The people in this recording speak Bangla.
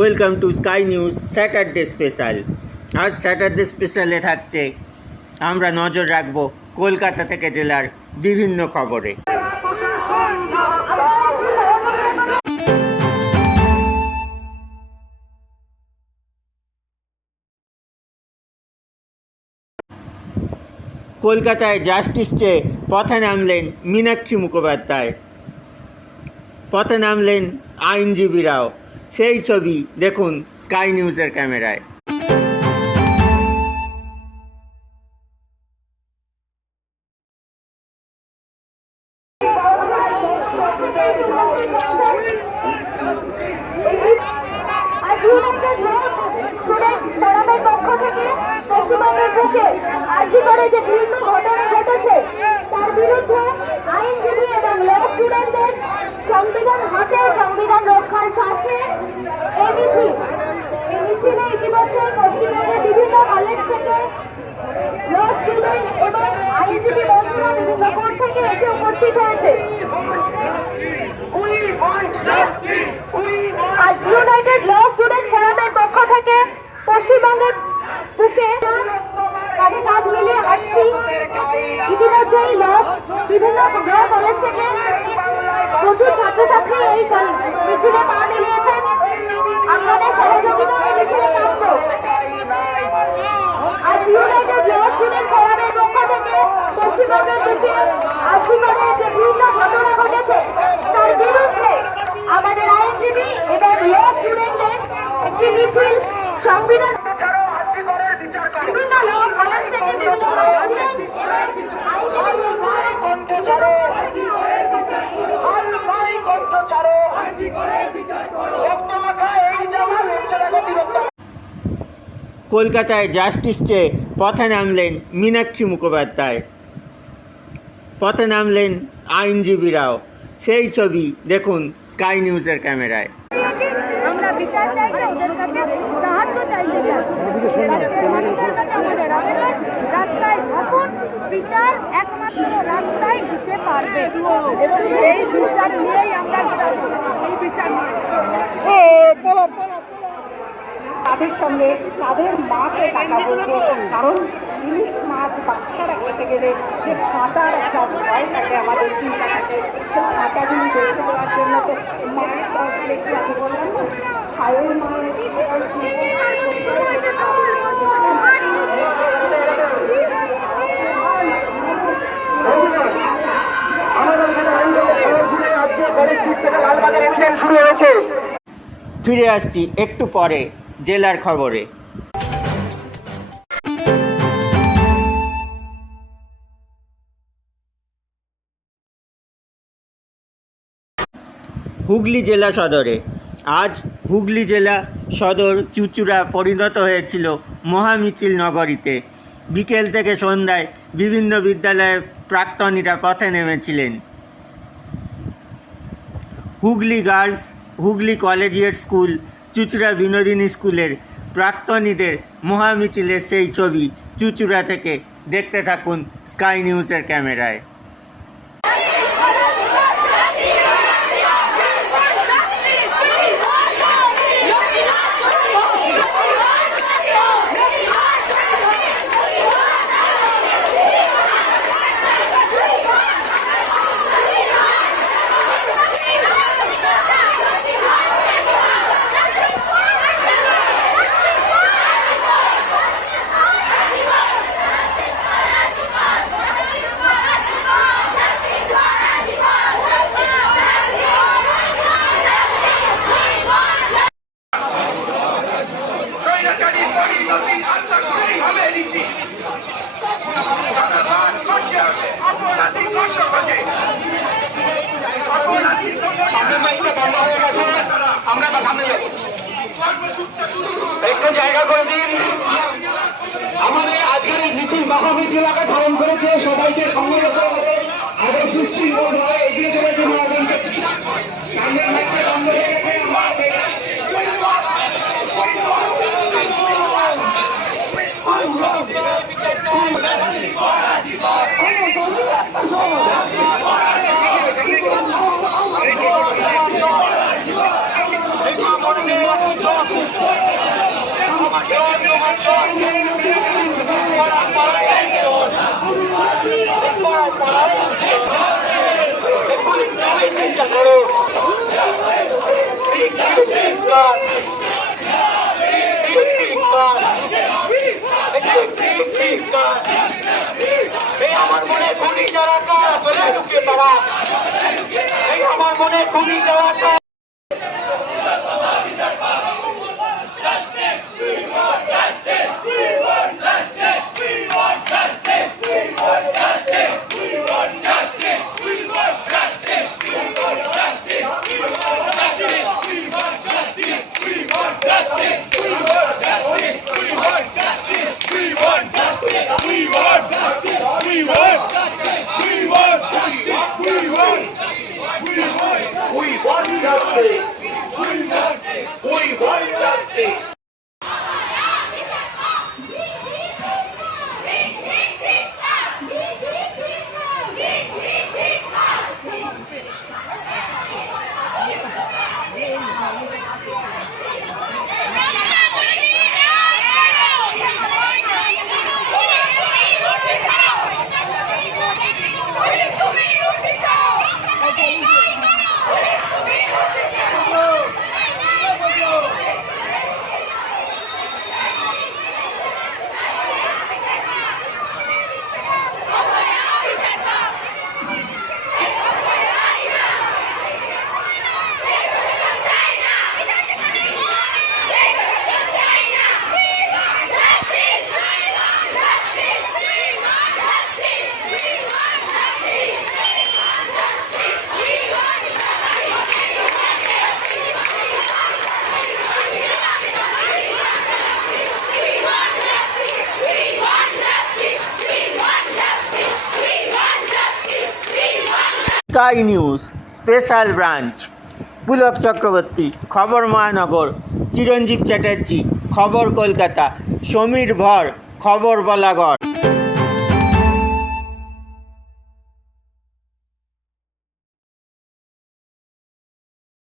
Welcome to sky news Saturday special. আজ স্যাটারডে স্পেশালে থাকছে আমরা নজর রাখব কলকাতা থেকে জেলার বিভিন্ন খবরে। কলকাতায় জাস্টিস চেয়ে পথে নামলেন মীনাক্ষী মুখোপাধ্যায়, পথে নামলেন আইনজীবীরাও। সেই ছবি দেখুন স্কাই নিউজের ক্যামেরায়। সংবিধান হাতে সংবিধান রক্ষার স্বার্থে এই মিছিলে ইতিমধ্যে পশ্চিমবঙ্গের বিভিন্ন কলেজ থেকে ল স্টুডেন্ট এবং আইনজীবী বন্ধুরা বিভিন্ন কোর্ট থেকে এসে উপস্থিত হয়েছে। আজ ইউনাইটেড ল স্টুডেন্ট ফোরামের পক্ষ থেকে পশ্চিমবঙ্গের বুকে কাঁধে কাঁধ মিলিয়ে হাঁটছি। ইতিমধ্যেই বিভিন্ন ল কলেজ থেকে প্রচুর ছাত্রছাত্রী এই মিছিলে পা মিলিয়েছেন। আপনাদের সহযোগিতা এই মিছিলে কাম্য। আজ ইউনাইটেড ল স্টুডেন্ট ফোরামের পক্ষ থেকে পশ্চিমবঙ্গের বুকে আজীবনে যে বিভিন্ন ঘটনা ঘটেছে তার বিরুদ্ধে আমাদের আইনজীবী এবং ল স্টুডেন্টদের একটি মিছিল সংবিধান বিভিন্ন ল কলেজ থেকে বিভিন্ন কলকাতায় জাস্টিস চেয়ে পথে নামলেন মীনাক্ষী মুখোপাধ্যায়, পথে নামলেন আইনজীবীরাও। সেই ছবি দেখুন স্কাই নিউজের ক্যামেরায়। আমরা বিচার চাইতে ওদের কাছে সাহায্য চাইতে যাচ্ছি। মানুষের কাছে আমাদের আবেদন, রাস্তায় থাকুন, বিচার একমাত্র রাস্তায় দিতে পারবে এবং এই বিচার নিয়েই আমরা এই বিচার তাদের সঙ্গে তাদের মাকে টাকা বলবো, কারণ ইলিশ মাছ বাচ্চারা খেতে গেলে যে কাঁটার একটা ভয় থাকে আমাদের চিন্তা থাকে, সেই কাঁটাগুলি দেখতে দেওয়ার জন্য তো মায়ের দেখতে আমি বললাম না ছায়ের মায়ের ফিরে আসছি একটু পরে জেলার খবরে। হুগলি জেলা সদরে আজ হুগলি জেলা সদর চুঁচুড়া পরিণত হয়েছিল মহামিছিল নগরীতে। বিকেল থেকে সন্ধ্যায় বিভিন্ন বিদ্যালয়ের প্রাক্তনীরা পথে নেমেছিলেন। Hooghly girls, Hooghly collegiate school, চুঁচুড়া বিনোদিনী স্কুলের প্রাক্তনীদের মহামিছিলের সেই ছবি চুঁচুড়া থেকে দেখতে থাকুন স্কাই নিউজের ক্যামেরায়। একটু জায়গা করে দিন। আমাদের আজকের এই মিছিল মহামিছিল আকার ধারণ করেছে। সবাইকে সম্মিলিত করে আগে সুশৃঙ্খল ভাবে এগিয়ে চলার জন্য আহ্বান করছি। সামনের মাঠটা বন্ধ হয়ে গেছে। আমার মনে খুনি যারা চলে ঢুকে তারা আমার মনে খুনি যারা sky news special branch, Pulak Chakraborty খবর মহানগর, চিরঞ্জীব চ্যাটার্জি খবর কলকাতা, সমীর ভর খবর বলাগড়।